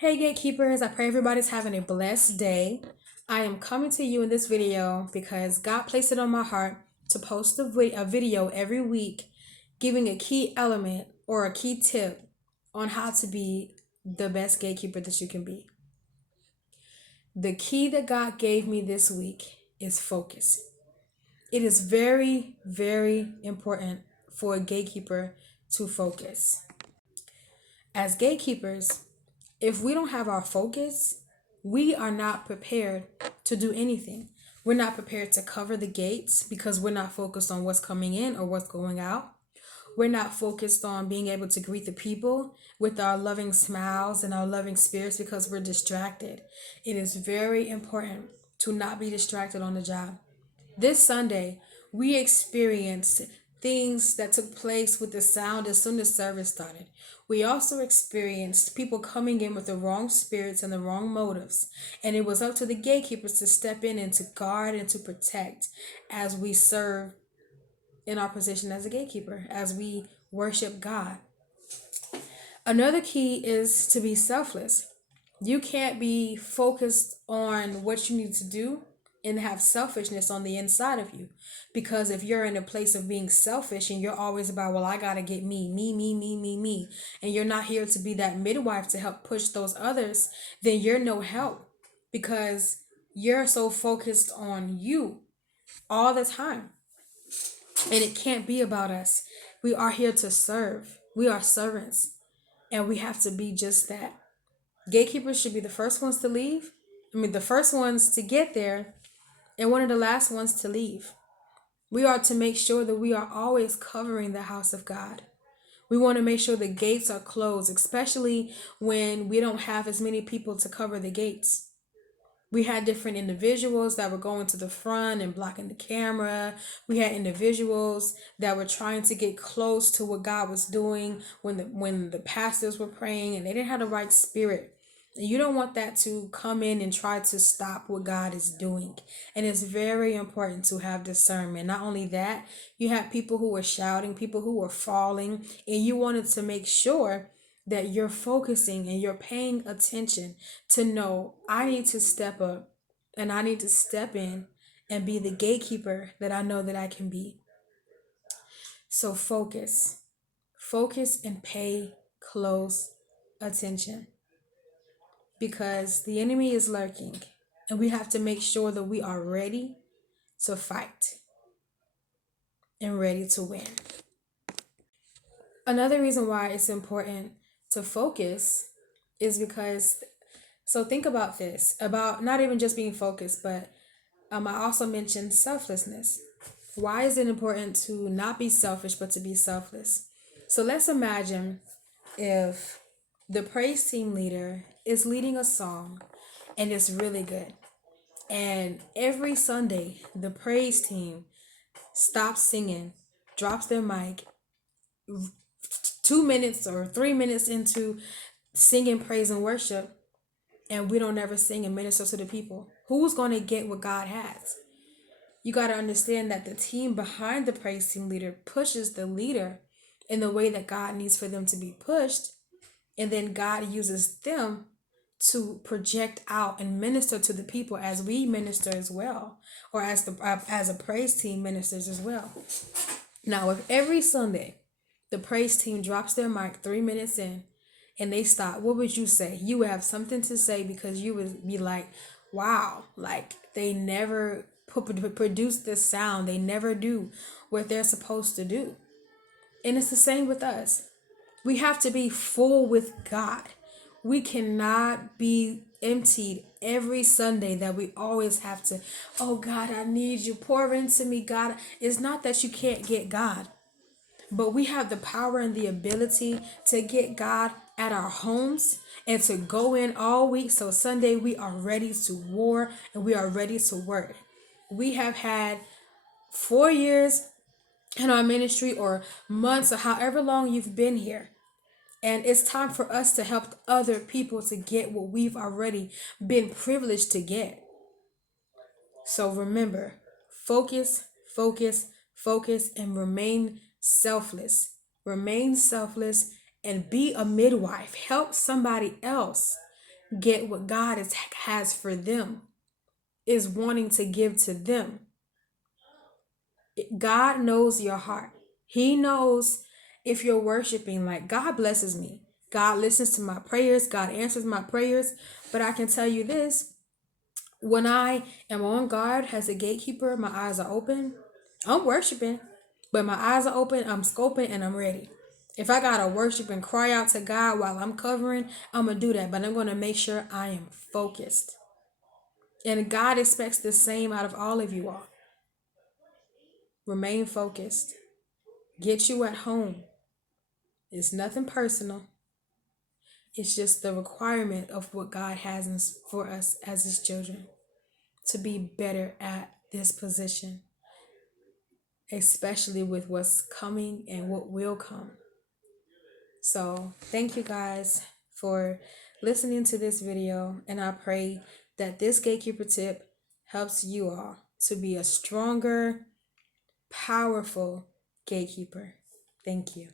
Hey Gatekeepers, I pray everybody's having a blessed day. I am coming to you in this video because God placed it on my heart to post a video every week giving a key element or a key tip on how to be the best gatekeeper that you can be. The key that God gave me this week is focus. It is very, very important for a gatekeeper to focus. As gatekeepers, if we don't have our focus, we are not prepared to do anything. We're not prepared to cover the gates because we're not focused on what's coming in or what's going out. We're not focused on being able to greet the people with our loving smiles and our loving spirits because we're distracted. It is very important to not be distracted on the job. This Sunday, we experienced things that took place with the sound as soon as service started. We also experienced people coming in with the wrong spirits and the wrong motives. And it was up to the gatekeepers to step in and to guard and to protect as we serve in our position as a gatekeeper, as we worship God. Another key is to be selfless. You can't be focused on what you need to do and have selfishness on the inside of you. Because if you're in a place of being selfish and you're always about, well, I got to get me, and you're not here to be that midwife to help push those others, then you're no help because you're so focused on you all the time. And it can't be about us. We are here to serve. We are servants. And we have to be just that. Gatekeepers should be the first ones to leave. The first ones to get there and one of the last ones to leave. We are to make sure that we are always covering the house of God. We want to make sure the gates are closed, especially when we don't have as many people to cover the gates. We had different individuals that were going to the front and blocking the camera. We had individuals that were trying to get close to what God was doing when the pastors were praying, and they didn't have the right spirit. And you don't want that to come in and try to stop what God is doing. And it's very important to have discernment. Not only that, you have people who were shouting, people who were falling, and you wanted to make sure that you're focusing and you're paying attention to know I need to step up and I need to step in and be the gatekeeper that I know that I can be. So focus and pay close attention because the enemy is lurking and we have to make sure that we are ready to fight and ready to win. Another reason why it's important to focus is because, so think about this, about not even just being focused, but I also mentioned selflessness. Why is it important to not be selfish, but to be selfless? So let's imagine if the praise team leader is leading a song and it's really good. And every Sunday, the praise team stops singing, drops their mic, 2 minutes or 3 minutes into singing praise and worship, and we don't ever sing and minister to the people. Who's going to get what God has? You got to understand that the team behind the praise team leader pushes the leader in the way that God needs for them to be pushed. And then God uses them to project out and minister to the people as we minister as well, or as a praise team ministers as well. Now, if every Sunday the praise team drops their mic 3 minutes in and they stop, what would you say? You would have something to say because you would be like, wow, like they never produce this sound. They never do what they're supposed to do. And it's the same with us. We have to be full with God. We cannot be emptied every Sunday that we always have to, oh God, I need you. Pour into me, God. It's not that you can't get God, but we have the power and the ability to get God at our homes and to go in all week. So Sunday we are ready to war and we are ready to work. We have had 4 years in our ministry, or months, or however long you've been here. And it's time for us to help other people to get what we've already been privileged to get. So remember, focus, focus, and remain selfless. Remain selfless and be a midwife. Help somebody else. get what has for them, is wanting to give to them. God knows your heart. He knows if you're worshiping. Like, God blesses me. God listens to my prayers. God answers my prayers. But I can tell you this, when I am on guard as a gatekeeper, my eyes are open. I'm worshiping, but my eyes are open. I'm scoping and I'm ready. If I gotta worship and cry out to God while I'm covering, I'm gonna do that. But I'm gonna make sure I am focused. And God expects the same out of all of you all. Remain focused. Get you at home. It's nothing personal. It's just the requirement of what God has for us as His children to be better at this position, especially with what's coming and what will come. So thank you guys for listening to this video, and I pray that this gatekeeper tip helps you all to be a stronger, powerful gatekeeper. Thank you.